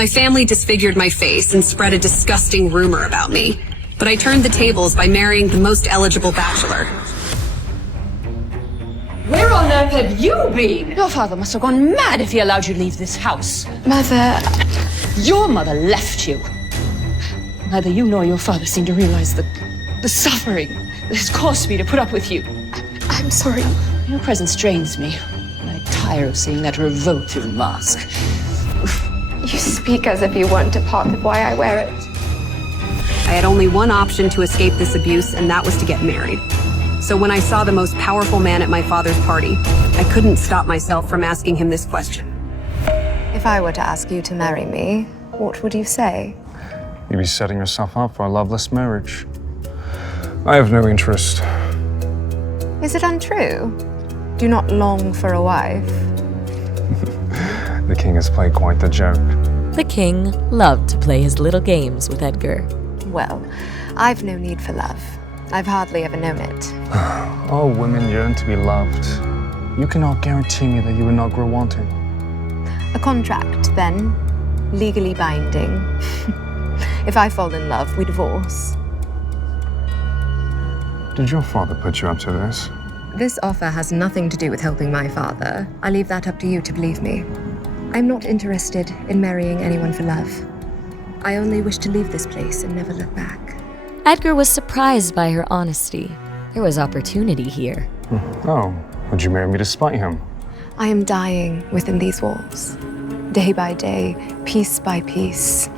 My family disfigured my face and spread a disgusting rumor about me. But I turned the tables by marrying the most eligible bachelor. Where on earth have you been? Your father must have gone mad if he allowed you to leave this house. Mother... Your mother left you. Neither you nor your father seem to realize the suffering that has caused me to put up with you. I'm sorry. Your presence drains me, and I tire of seeing that revolting mask. You speak as if you weren't a part of why I wear it. I had only one option to escape this abuse, and that was to get married. So when I saw the most powerful man at my father's party, I couldn't stop myself from asking him this question. If I were to ask you to marry me, what would you say? You'd be setting yourself up for a loveless marriage. I have no interest. Is it untrue? Do not long for a wife. The king has played quite the joke. The king loved to play his little games with Edgar. Well, I've no need for love. I've hardly ever known it. All women yearn to be loved. You cannot guarantee me that you will not grow wanting. A contract, then, legally binding. If I fall in love, we divorce. Did your father put you up to this? This offer has nothing to do with helping my father. I leave that up to you to believe me. I'm not interested in marrying anyone for love. I only wish to leave this place and never look back. Edgar was surprised by her honesty. There was opportunity here. Oh, would you marry me to spite him? I am dying within these walls, day by day, piece by piece.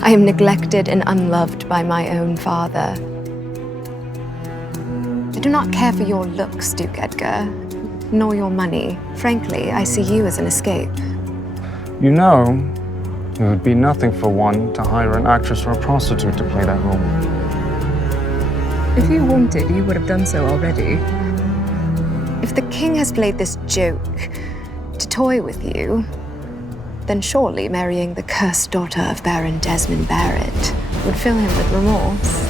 I am neglected and unloved by my own father. I do not care for your looks, Duke Edgar, nor your money. Frankly, I see you as an escape. You know, it would be nothing for one to hire an actress or a prostitute to play that role. If you wanted, you would have done so already. If the king has played this joke to toy with you, then surely marrying the cursed daughter of Baron Desmond Barrett would fill him with remorse.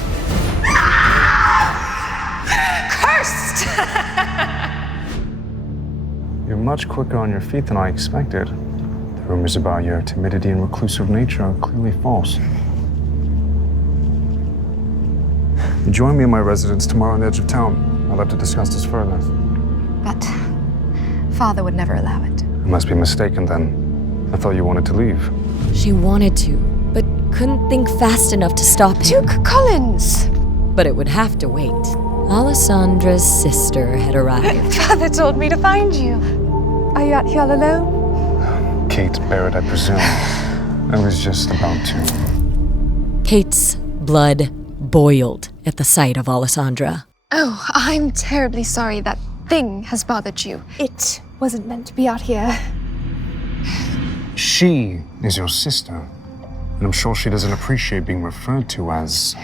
Cursed! You're much quicker on your feet than I expected. The rumors about your timidity and reclusive nature are clearly false. Join me in my residence tomorrow on the edge of town. I'd love to discuss this further. But father would never allow it. I must be mistaken then. I thought you wanted to leave. She wanted to, but couldn't think fast enough to stop him. Duke Collins! But it would have to wait. Alessandra's sister had arrived. Father told me to find you. Are you out here all alone? Kate Barrett, I presume. I was just about to. Kate's blood boiled at the sight of Alessandra. Oh, I'm terribly sorry that thing has bothered you. It wasn't meant to be out here. She is your sister, and I'm sure she doesn't appreciate being referred to as...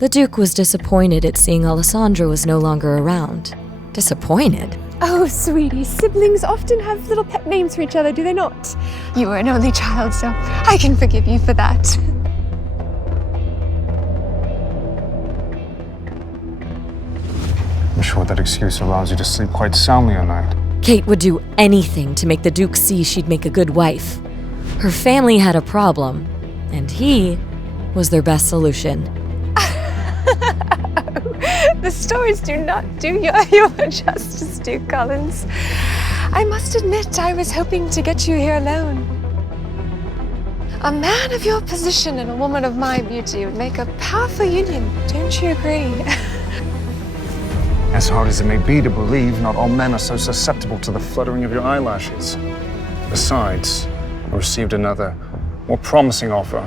The Duke was disappointed at seeing Alessandra was no longer around. Disappointed? Oh, sweetie, siblings often have little pet names for each other, do they not? You were an only child, so I can forgive you for that. I'm sure that excuse allows you to sleep quite soundly at night. Kate would do anything to make the Duke see she'd make a good wife. Her family had a problem, and he was their best solution. The stories do not do you justice, Duke Collins. I must admit, I was hoping to get you here alone. A man of your position and a woman of my beauty would make a powerful union, don't you agree? As hard as it may be to believe, not all men are so susceptible to the fluttering of your eyelashes. Besides, I received another, more promising offer.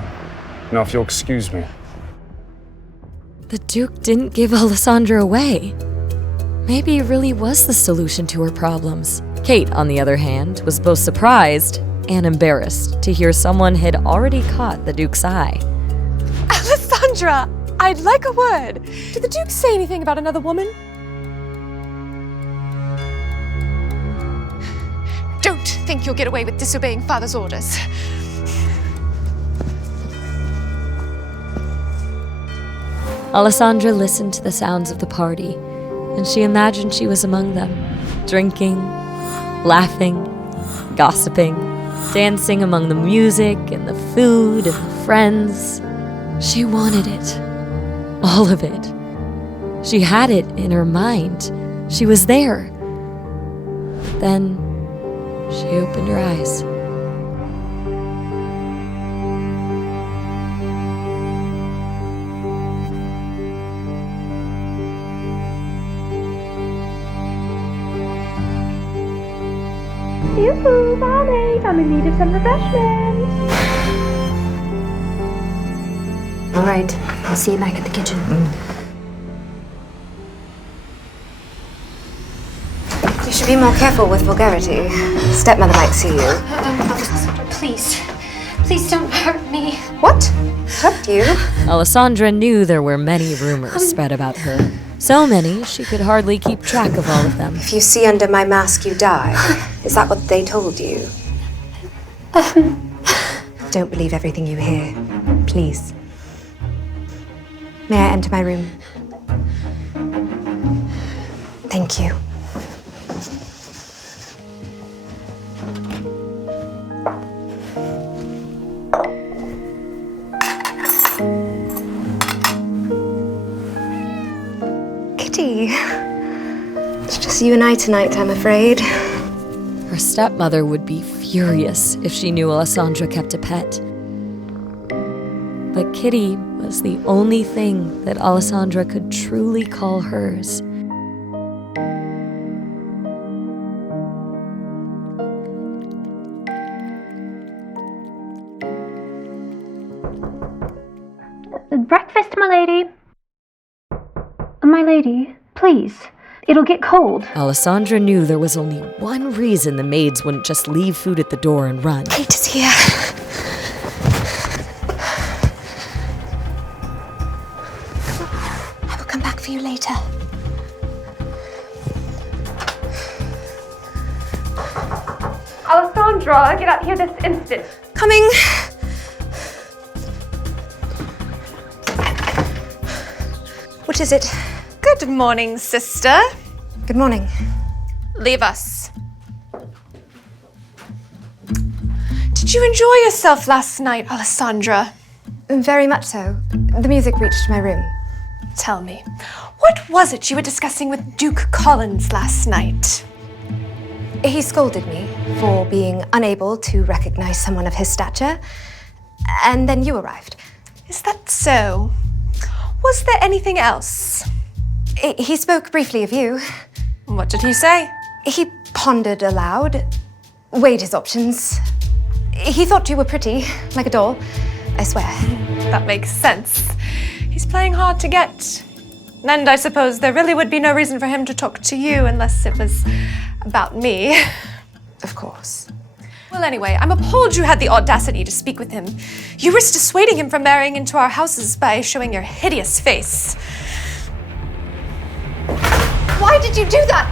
Now, if you'll excuse me. The Duke didn't give Alessandra away. Maybe it really was the solution to her problems. Kate, on the other hand, was both surprised and embarrassed to hear someone had already caught the Duke's eye. Alessandra, I'd like a word. Did the Duke say anything about another woman? Don't think you'll get away with disobeying Father's orders. Alessandra listened to the sounds of the party, and she imagined she was among them, drinking, laughing, gossiping, dancing among the music and the food and the friends. She wanted it. All of it. She had it in her mind. She was there. Then she opened her eyes. Yoo-hoo, barmaid, I'm in need of some refreshment. All right, I'll see you back at the kitchen. You should be more careful with vulgarity. Stepmother might see you. Please, please don't hurt me. What? Hurt you? Alessandra knew there were many rumors spread about her. So many, she could hardly keep track of all of them. If you see under my mask, you die. Is that what they told you? Don't believe everything you hear. Please. May I enter my room? Thank you. Kitty. It's just you and I tonight, I'm afraid. Her stepmother would be furious if she knew Alessandra kept a pet. But Kitty was the only thing that Alessandra could truly call hers. Breakfast, my lady. My lady, please. It'll get cold. Alessandra knew there was only one reason the maids wouldn't just leave food at the door and run. Kate is here. I will come back for you later. Alessandra, get out here this instant. Coming. What is it? Good morning, sister. Good morning. Leave us. Did you enjoy yourself last night, Alessandra? Very much so. The music reached my room. Tell me, what was it you were discussing with Duke Collins last night? He scolded me for being unable to recognize someone of his stature, and then you arrived. Is that so? Was there anything else? He spoke briefly of you. What did he say? He pondered aloud, weighed his options. He thought you were pretty, like a doll, I swear. That makes sense. He's playing hard to get. And I suppose there really would be no reason for him to talk to you unless it was about me. Of course. Well, anyway, I'm appalled you had the audacity to speak with him. You risked dissuading him from marrying into our houses by showing your hideous face. Why did you do that?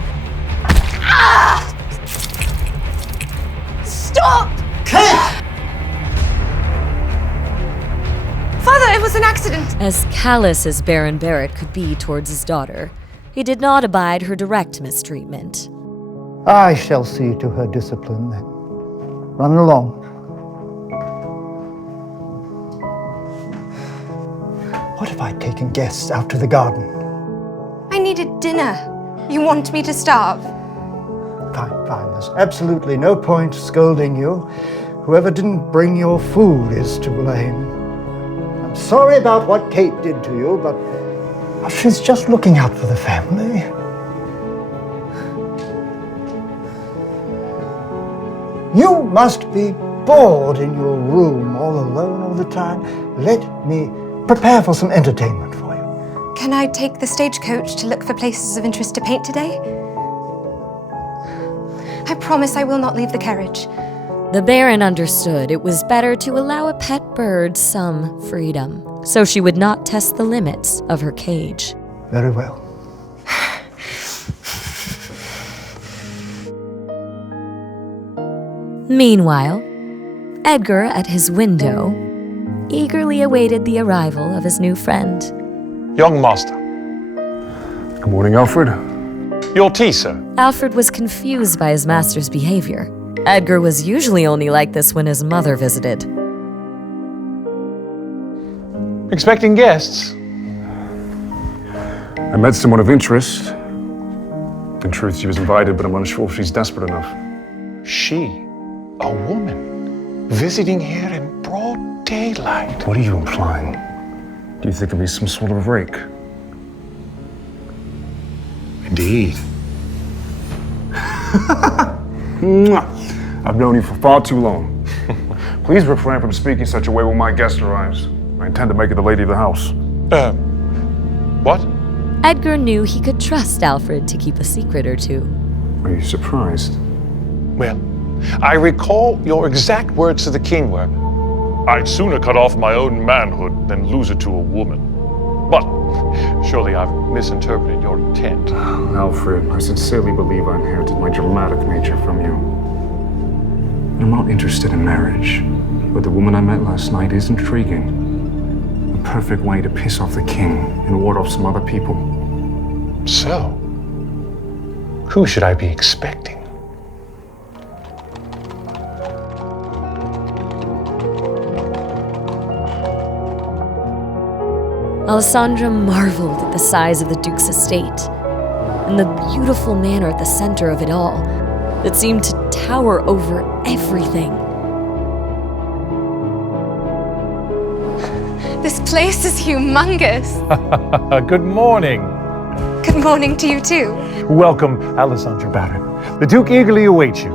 Ah! Stop! Father, it was an accident. As callous as Baron Barrett could be towards his daughter, he did not abide her direct mistreatment. I shall see to her discipline then. Run along. What if I'd taken guests out to the garden? I needed dinner. You want me to starve? Fine, fine. There's absolutely no point scolding you. Whoever didn't bring your food is to blame. I'm sorry about what Kate did to you, but she's just looking out for the family. You must be bored in your room all alone all the time. Let me prepare for some entertainment for you. Can I take the stagecoach to look for places of interest to paint today? I promise I will not leave the carriage. The Baron understood it was better to allow a pet bird some freedom, so she would not test the limits of her cage. Very well. Meanwhile, Edgar, at his window, eagerly awaited the arrival of his new friend. Young master. Good morning, Alfred. Your tea, sir. Alfred was confused by his master's behavior. Edgar was usually only like this when his mother visited. Expecting guests? I met someone of interest. In truth, she was invited, but I'm unsure if she's desperate enough. She, a woman, visiting here in broad daylight. What are you implying? Do you think of me some sort of rake? Indeed. I've known you for far too long. Please refrain from speaking such a way when my guest arrives. I intend to make her the lady of the house. What? Edgar knew he could trust Alfred to keep a secret or two. Are you surprised? Well, I recall your exact words to the king were, "I'd sooner cut off my own manhood than lose it to a woman." But surely I've misinterpreted your intent. Alfred, I sincerely believe I inherited my dramatic nature from you. I'm not interested in marriage, but the woman I met last night is intriguing. A perfect way to piss off the king and ward off some other people. So, who should I be expecting? Alessandra marveled at the size of the Duke's estate and the beautiful manor at the center of it all that seemed to tower over everything. This place is humongous. Good morning. Good morning to you too. Welcome, Alessandra Baron. The Duke eagerly awaits you.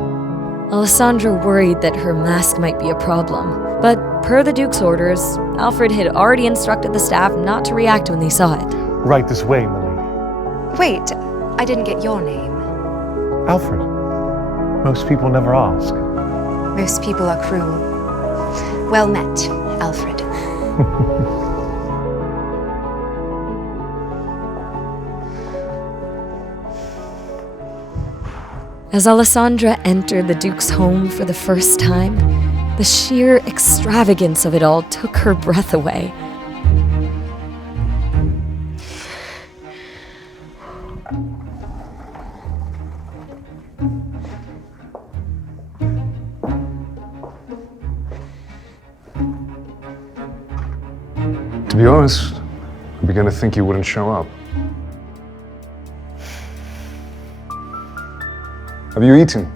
Alessandra worried that her mask might be a problem, but per the Duke's orders, Alfred had already instructed the staff not to react when they saw it. Right this way, my lady. Wait, I didn't get your name. Alfred. Most people never ask. Most people are cruel. Well met, Alfred. As Alessandra entered the Duke's home for the first time, the sheer extravagance of it all took her breath away. To be honest, I began to think you wouldn't show up. Have you eaten?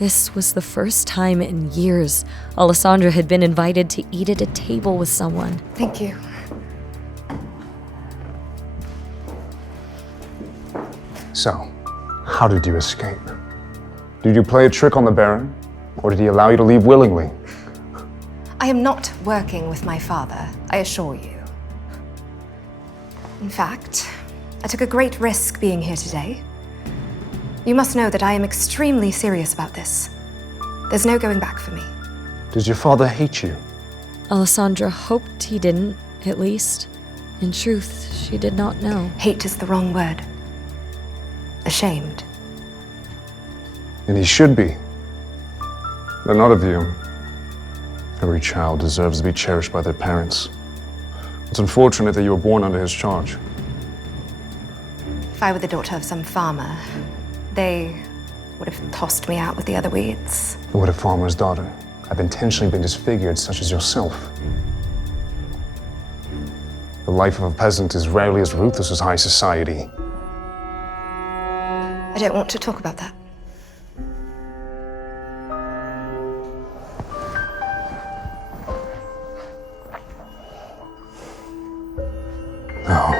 This was the first time in years Alessandra had been invited to eat at a table with someone. Thank you. So, how did you escape? Did you play a trick on the Baron, or did he allow you to leave willingly? I am not working with my father, I assure you. In fact, I took a great risk being here today. You must know that I am extremely serious about this. There's no going back for me. Does your father hate you? Alessandra hoped he didn't, at least. In truth, she did not know. Hate is the wrong word. Ashamed. And he should be. But not of you. Every child deserves to be cherished by their parents. It's unfortunate that you were born under his charge. If I were the daughter of some farmer, they would have tossed me out with the other weeds. But would a farmer's daughter have intentionally been disfigured, such as yourself? The life of a peasant is rarely as ruthless as high society. I don't want to talk about that. No.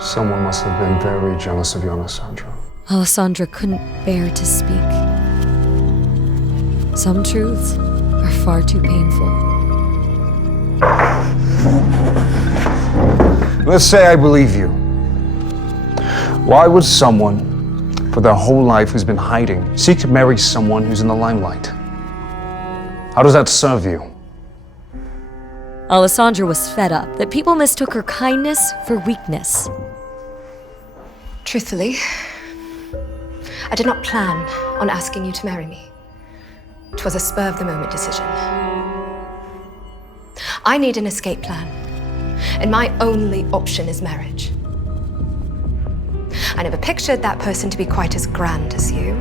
Someone must have been very jealous of you, Alessandra. Alessandra couldn't bear to speak. Some truths are far too painful. Let's say I believe you. Why would someone, for their whole life who's been hiding, seek to marry someone who's in the limelight? How does that serve you? Alessandra was fed up that people mistook her kindness for weakness. Truthfully, I did not plan on asking you to marry me. It was a spur-of-the-moment decision. I need an escape plan, and my only option is marriage. I never pictured that person to be quite as grand as you.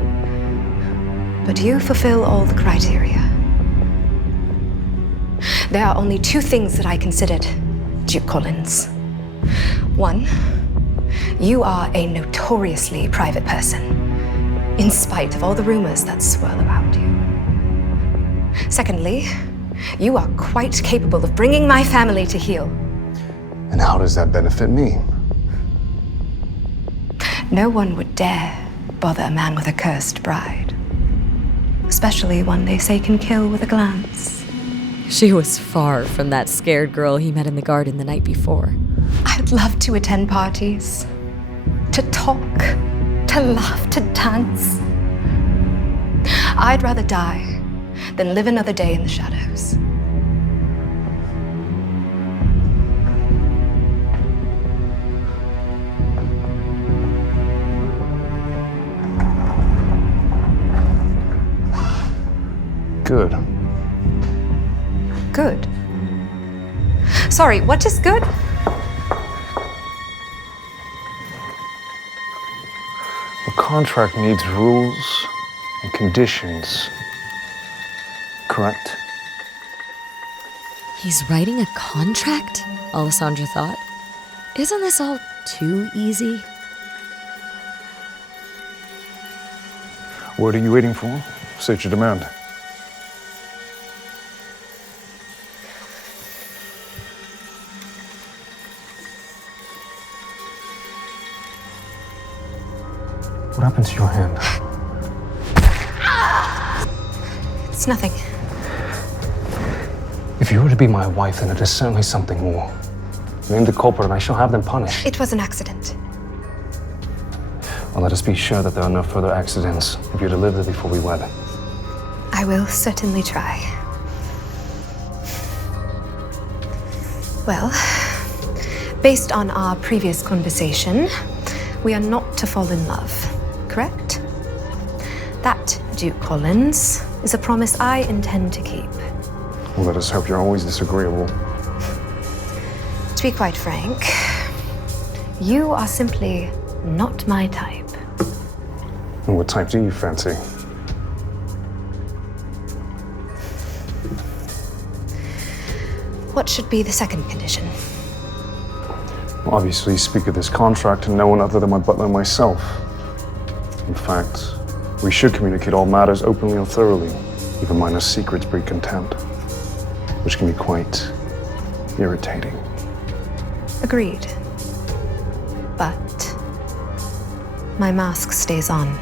But you fulfill all the criteria. There are only two things that I considered, Duke Collins. One, you are a notoriously private person, in spite of all the rumors that swirl around you. Secondly, you are quite capable of bringing my family to heel. And how does that benefit me? No one would dare bother a man with a cursed bride, especially one they say can kill with a glance. She was far from that scared girl he met in the garden the night before. I'd love to attend parties, to talk, to laugh, to dance. I'd rather die than live another day in the shadows. Good. Good. Sorry, what is good? A contract needs rules and conditions. Correct? He's writing a contract? Alessandra thought. Isn't this all too easy? What are you waiting for? State your demand. What happened to your hand? It's nothing. If you were to be my wife, then it is certainly something more. Name the culprit and I shall have them punished. It was an accident. Well, let us be sure that there are no further accidents if you're to live there before we wed. I will certainly try. Well, based on our previous conversation, we are not to fall in love, correct? That, Duke Collins, is a promise I intend to keep. Well, let us hope you're always disagreeable. To be quite frank, you are simply not my type. And what type do you fancy? What should be the second condition? Well, obviously, speak of this contract to no one other than my butler and myself. In fact, we should communicate all matters openly and thoroughly. Even minor secrets breed contempt, which can be quite irritating. Agreed. But my mask stays on.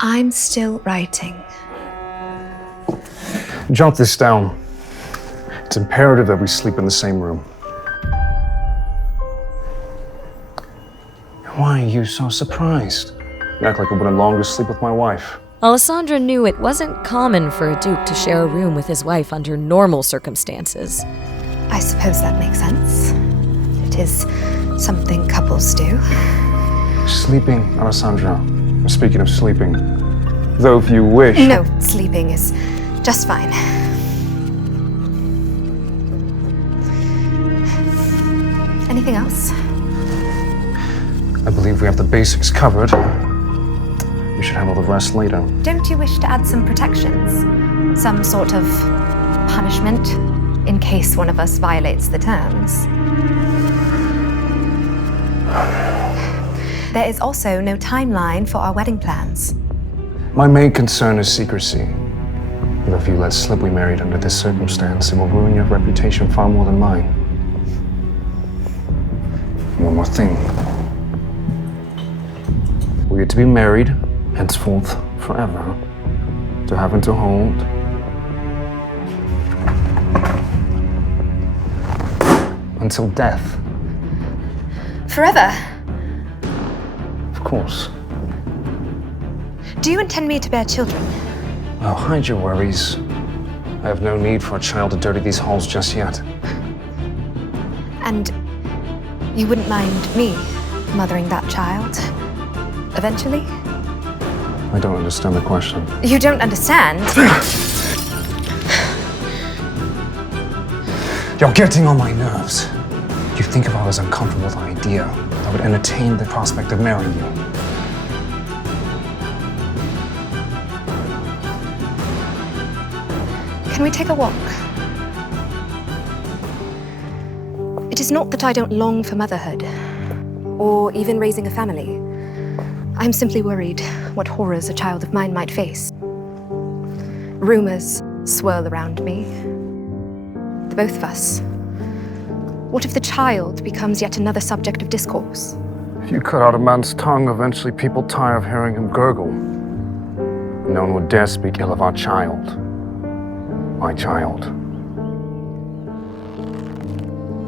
I'm still writing. Jot this down. It's imperative that we sleep in the same room. Why are you so surprised? You act like I wouldn't longer sleep with my wife. Alessandra knew it wasn't common for a duke to share a room with his wife under normal circumstances. I suppose that makes sense. It is something couples do. Sleeping, Alessandra. Speaking of sleeping, though if you wish... No, sleeping is just fine. Anything else? I believe we have the basics covered. We should handle the rest later. Don't you wish to add some protections? Some sort of punishment in case one of us violates the terms? There is also no timeline for our wedding plans. My main concern is secrecy. And if you let slip we married under this circumstance, it will ruin your reputation far more than mine. One more thing. We are to be married, henceforth, forever. To have and to hold. Until death. Forever? Of course. Do you intend me to bear children? Oh, hide your worries. I have no need for a child to dirty these halls just yet. And you wouldn't mind me mothering that child? Eventually? I don't understand the question. You don't understand? You're getting on my nerves. You think of all those uncomfortable ideas idea I would entertain the prospect of marrying you. Can we take a walk? It is not that I don't long for motherhood, or even raising a family. I'm simply worried what horrors a child of mine might face. Rumors swirl around me. The both of us. What if the child becomes yet another subject of discourse? If you cut out a man's tongue, eventually people tire of hearing him gurgle. No one would dare speak ill of our child. My child.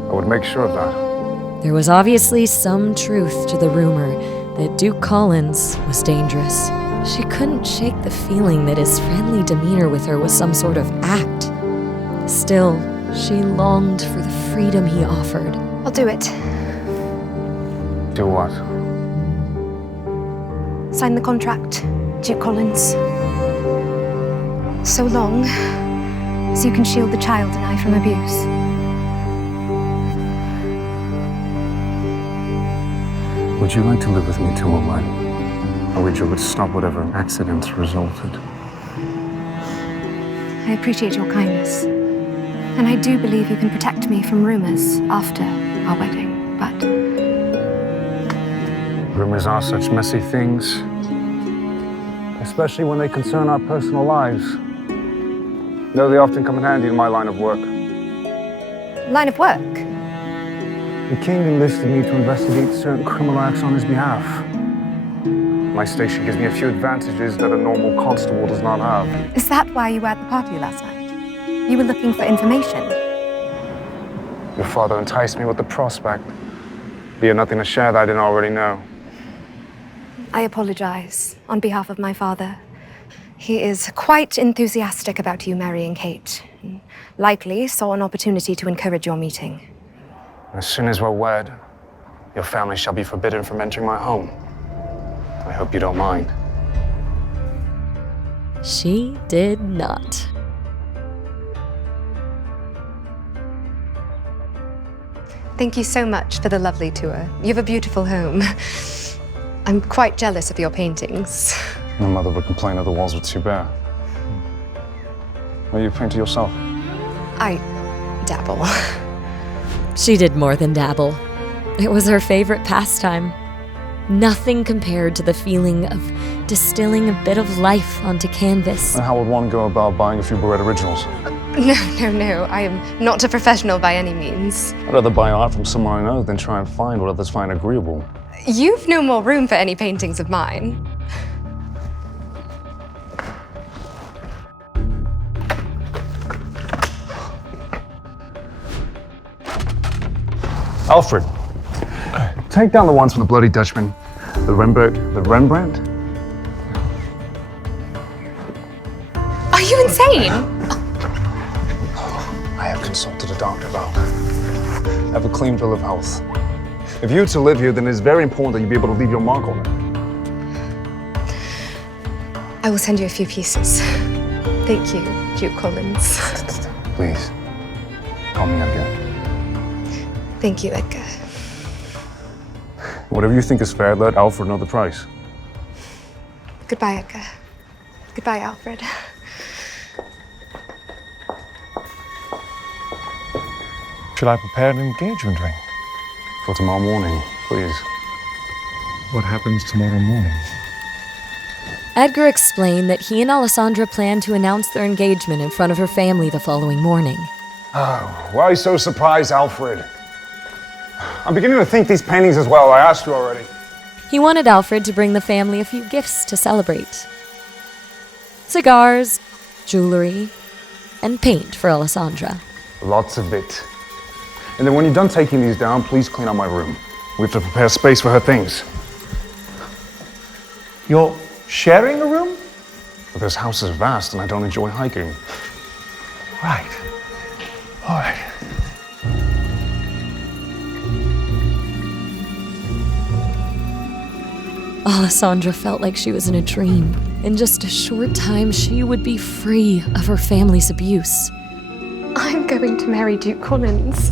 I would make sure of that. There was obviously some truth to the rumor that Duke Collins was dangerous. She couldn't shake the feeling that his friendly demeanor with her was some sort of act. Still, she longed for the freedom he offered. I'll do it. Do what? Sign the contract, Duke Collins. So long as you can shield the child and I from abuse. Would you like to live with me till we're wed? Or would you would stop whatever accidents resulted? I appreciate your kindness. And I do believe you can protect me from rumors after our wedding, but... Rumors are such messy things. Especially when they concern our personal lives. Though they often come in handy in my line of work. Line of work? The king enlisted me to investigate certain criminal acts on his behalf. My station gives me a few advantages that a normal constable does not have. Is that why you were at the party last night? You were looking for information? Your father enticed me with the prospect. He had nothing to share that I didn't already know. I apologize on behalf of my father. He is quite enthusiastic about you marrying Kate. And likely saw an opportunity to encourage your meeting. As soon as we're wed, your family shall be forbidden from entering my home. I hope you don't mind. She did not. Thank you so much for the lovely tour. You have a beautiful home. I'm quite jealous of your paintings. My mother would complain if the walls were too bare. Will you paint it yourself? I dabble. She did more than dabble. It was her favorite pastime. Nothing compared to the feeling of distilling a bit of life onto canvas. And how would one go about buying a few Barrett originals? No. I am not a professional by any means. I'd rather buy art from someone I know than try and find what others find agreeable. You've no more room for any paintings of mine. Alfred, take down the ones from the Bloody Dutchman. The Rembrandt? Are you insane? I have consulted a doctor about it. I have a clean bill of health. If you were to live here, then it's very important that you be able to leave your mark on it. I will send you a few pieces. Thank you, Duke Collins. Please, call me Edgar. Thank you, Edgar. Whatever you think is fair, let Alfred know the price. Goodbye, Edgar. Goodbye, Alfred. Should I prepare an engagement ring? For tomorrow morning, please. What happens tomorrow morning? Edgar explained that he and Alessandra planned to announce their engagement in front of her family the following morning. Oh, why so surprised, Alfred? I'm beginning to think these paintings as well. I asked you already. He wanted Alfred to bring the family a few gifts to celebrate. Cigars, jewelry, and paint for Alessandra. Lots of it. And then when you're done taking these down, please clean out my room. We have to prepare space for her things. You're sharing a room? But this house is vast and I don't enjoy hiking. Right. All right. Alessandra felt like she was in a dream. In just a short time, she would be free of her family's abuse. I'm going to marry Duke Collins.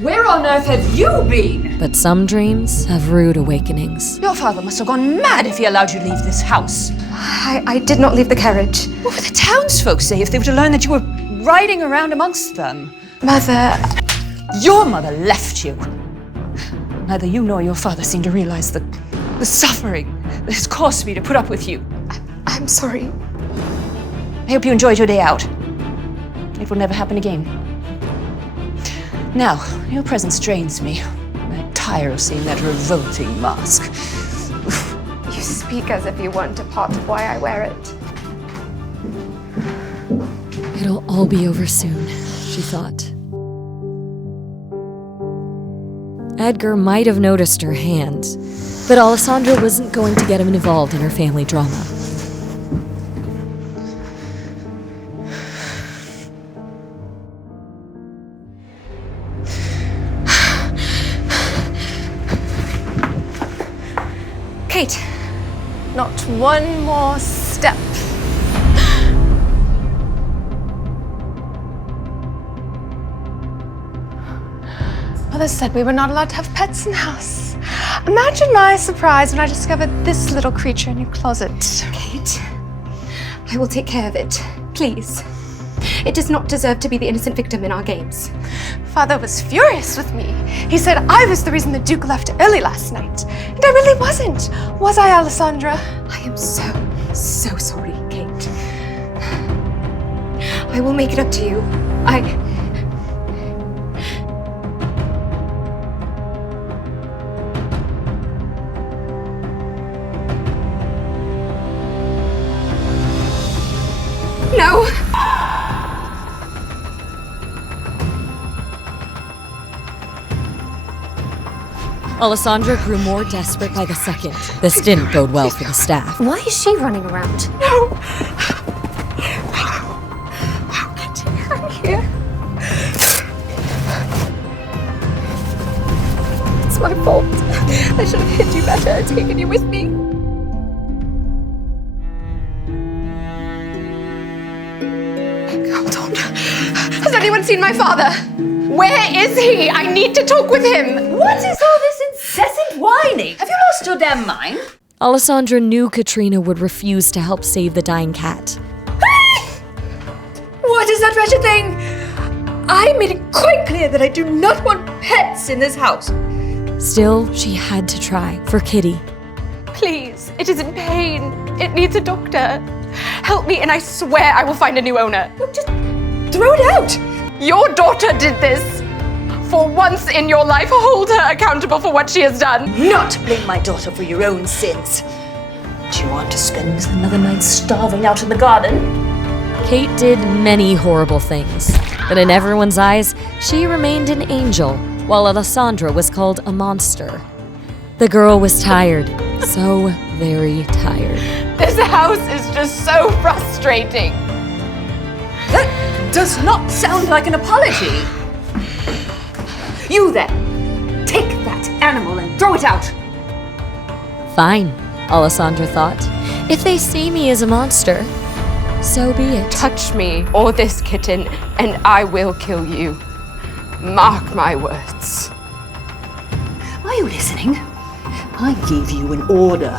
Where on earth have you been? But some dreams have rude awakenings. Your father must have gone mad if he allowed you to leave this house. I did not leave the carriage. What would the townsfolk say if they were to learn that you were riding around amongst them? Mother, Your mother left you. Neither you nor your father seem to realize the suffering that has caused me to put up with you. I'm sorry. I hope you enjoyed your day out. It will never happen again. Now, your presence drains me. I'm tired of seeing that revolting mask. You speak as if you weren't a part of why I wear it. It'll all be over soon, she thought. Edgar might have noticed her hand, but Alessandra wasn't going to get him involved in her family drama. Kate, not one more step. Mother said we were not allowed to have pets in the house. Imagine my surprise when I discovered this little creature in your closet. Kate, I will take care of it. Please. It does not deserve to be the innocent victim in our games. Father was furious with me. He said I was the reason the Duke left early last night. And I really wasn't. Was I, Alessandra? I am so sorry, Kate. I will make it up to you. No! Alessandra grew more desperate by the second. This didn't bode well for the staff. Why is she running around? No! I'm here. It's my fault. I should have hid you better and taken you with me. Hold on. Has anyone seen my father? Where is he? I need to talk with him. What is all this incessant whining? Have you lost your damn mind? Alessandra knew Katrina would refuse to help save the dying cat. What is that wretched thing? I made it quite clear that I do not want pets in this house. Still, she had to try, for Kitty. Please, it is in pain. It needs a doctor. Help me and I swear I will find a new owner. Look, just throw it out. Your daughter did this. For once in your life, hold her accountable for what she has done. Not blame my daughter for your own sins. Do you want to spend another night starving out in the garden? Kate did many horrible things, but in everyone's eyes, she remained an angel, while Alessandra was called a monster. The girl was tired, so very tired. This house is just so frustrating. That does not sound like an apology. You then, take that animal and throw it out. Fine, Alessandra thought. If they see me as a monster, so be it. Touch me or this kitten, and I will kill you. Mark my words. Are you listening? I gave you an order.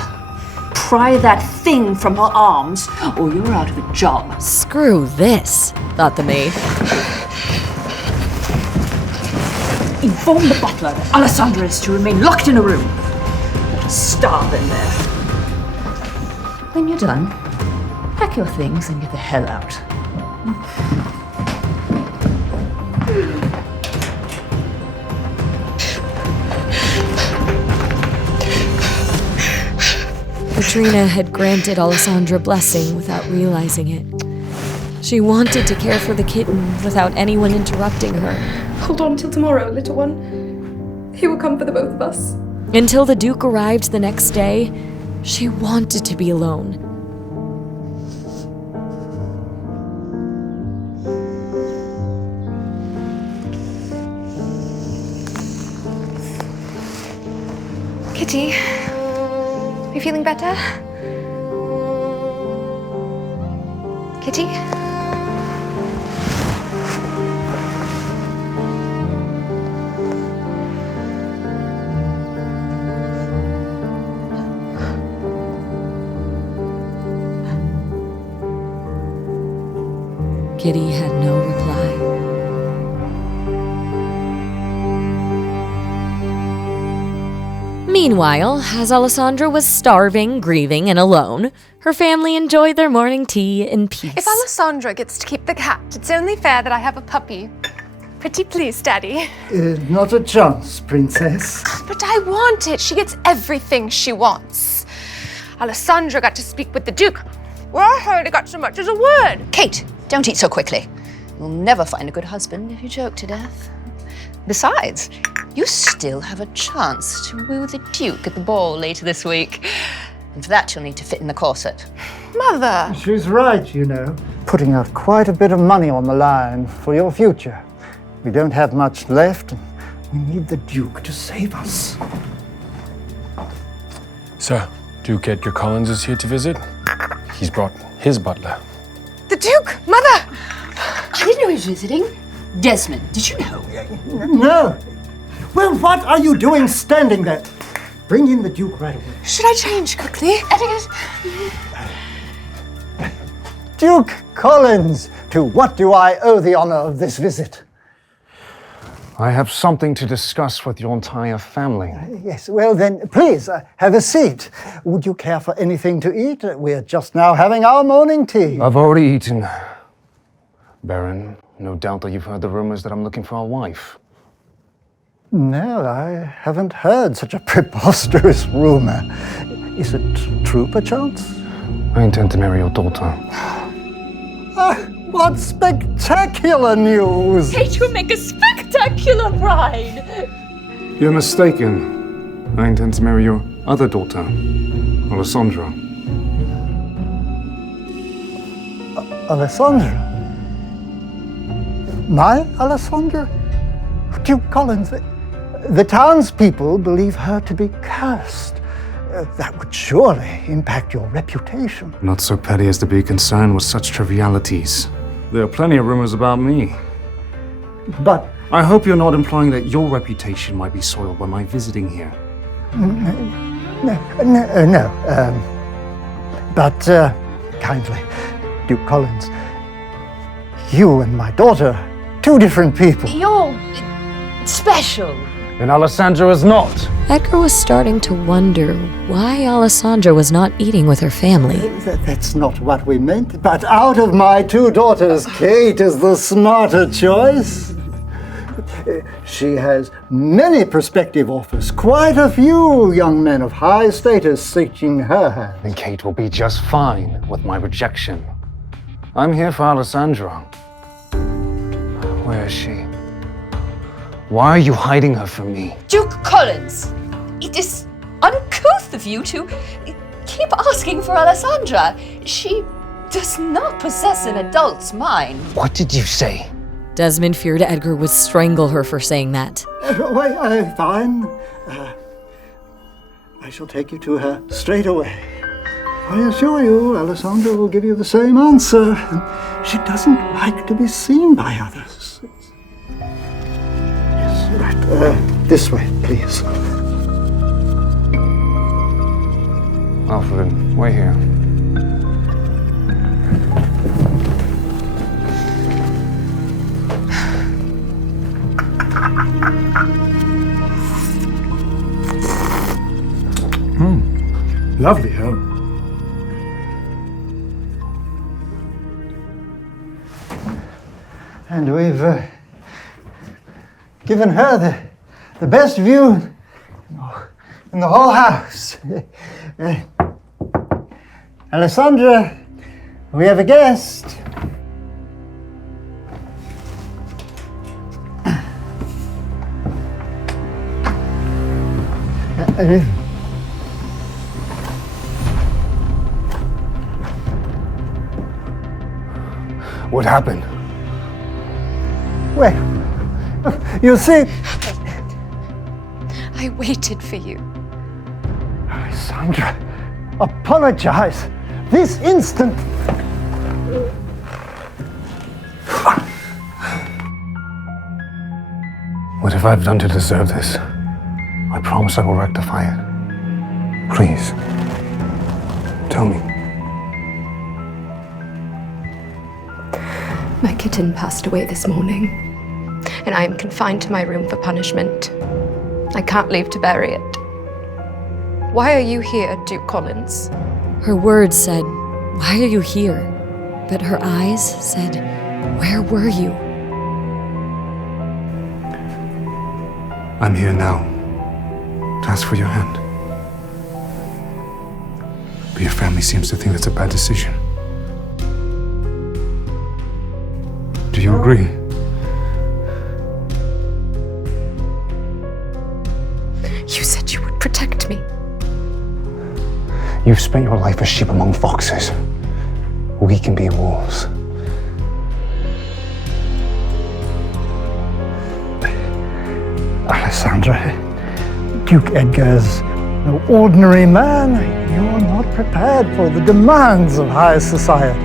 Pry that thing from her arms, or you're out of a job. Screw this, thought the maid. Inform the butler that Alessandra is to remain locked in a room. Let her starve in there. When you're done, pack your things and get the hell out. Katrina had granted Alessandra blessing without realizing it. She wanted to care for the kitten without anyone interrupting her. Hold on till tomorrow, little one. He will come for the both of us. Until the Duke arrived the next day, she wanted to be alone. Kitty, are you feeling better? Kitty? Kitty had no reply. Meanwhile, as Alessandra was starving, grieving, and alone, her family enjoyed their morning tea in peace. If Alessandra gets to keep the cat, it's only fair that I have a puppy. Pretty please, Daddy. Not a chance, Princess. But I want it. She gets everything she wants. Alessandra got to speak with the Duke. Well, I hardly got so much as a word. Kate, don't eat so quickly. You'll never find a good husband if you choke to death. Besides, you still have a chance to woo the Duke at the ball later this week. And for that, you'll need to fit in the corset. Mother! She's right, you know. Putting out quite a bit of money on the line for your future. We don't have much left. We need the Duke to save us. Sir, Duke Edgar Collins is here to visit. He's brought his butler. The Duke! Mother! I didn't know he was visiting. Desmond, did you know? No. Well, what are you doing standing there? Bring in the Duke right away. Should I change quickly? Duke Collins, to what do I owe the honor of this visit? I have something to discuss with your entire family. Yes, well then, please, have a seat. Would you care for anything to eat? We're just now having our morning tea. I've already eaten. Baron, no doubt that you've heard the rumors that I'm looking for a wife. No, I haven't heard such a preposterous rumor. Is it true, perchance? I intend to marry your daughter. What spectacular news! Kate will make a spectacular bride! You're mistaken. I intend to marry your other daughter, Alessandra. Alessandra? My Alessandra? Duke Collins, the townspeople believe her to be cursed. That would surely impact your reputation. Not so petty as to be concerned with such trivialities. There are plenty of rumors about me. But I hope you're not implying that your reputation might be soiled by my visiting here. no. But kindly, Duke Collins, you and my daughter, two different people. You're special. And Alessandra is not. Edgar was starting to wonder why Alessandra was not eating with her family. That's not what we meant. But out of my two daughters, Kate is the smarter choice. She has many prospective offers, quite a few young men of high status seeking her hand. And Kate will be just fine with my rejection. I'm here for Alessandra. Where is she? Why are you hiding her from me? Duke Collins, it is uncouth of you to keep asking for Alessandra. She does not possess an adult's mind. What did you say? Desmond feared Edgar would strangle her for saying that. Fine. I shall take you to her straight away. I assure you, Alessandra will give you the same answer. She doesn't like to be seen by others. Yes, right. This way, please. Alfred, wait here. Lovely home. And we've given her the best view in the whole house. Alessandra, we have a guest. What happened? Well, you see, I waited for you. Alessandra, apologize this instant. What have I done to deserve this? I promise I will rectify it. Please, tell me. My kitten passed away this morning, and I am confined to my room for punishment. I can't leave to bury it. Why are you here, Duke Collins? Her words said, "Why are you here?" But her eyes said, "Where were you?" I'm here now to ask for your hand. But your family seems to think that's a bad decision. Do you agree? You said you would protect me. You've spent your life as sheep among foxes. We can be wolves. Alessandra, Duke Edgar's no ordinary man. You're not prepared for the demands of high society.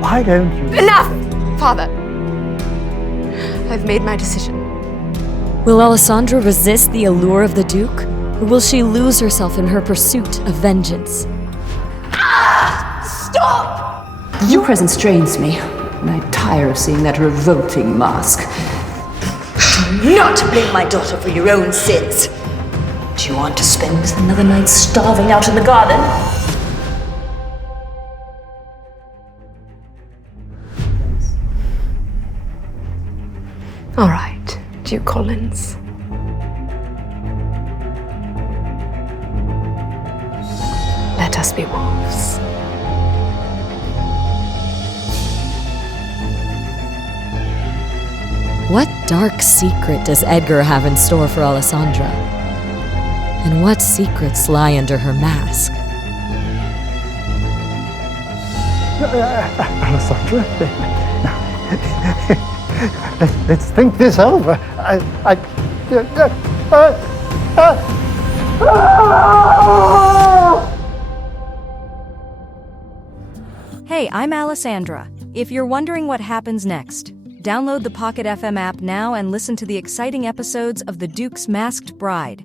Why don't you... Enough, Father! I've made my decision. Will Alessandra resist the allure of the Duke? Or will she lose herself in her pursuit of vengeance? Stop! Your presence strains me, and I tire of seeing that revolting mask. Do not blame my daughter for your own sins. Do you want to spend another night starving out in the garden? All right, Duke Collins. Let us be wolves. What dark secret does Edgar have in store for Alessandra? And what secrets lie under her mask? Alessandra, let's think this over. Hey, I'm Alessandra. If you're wondering what happens next, download the Pocket FM app now and listen to the exciting episodes of The Duke's Masked Bride.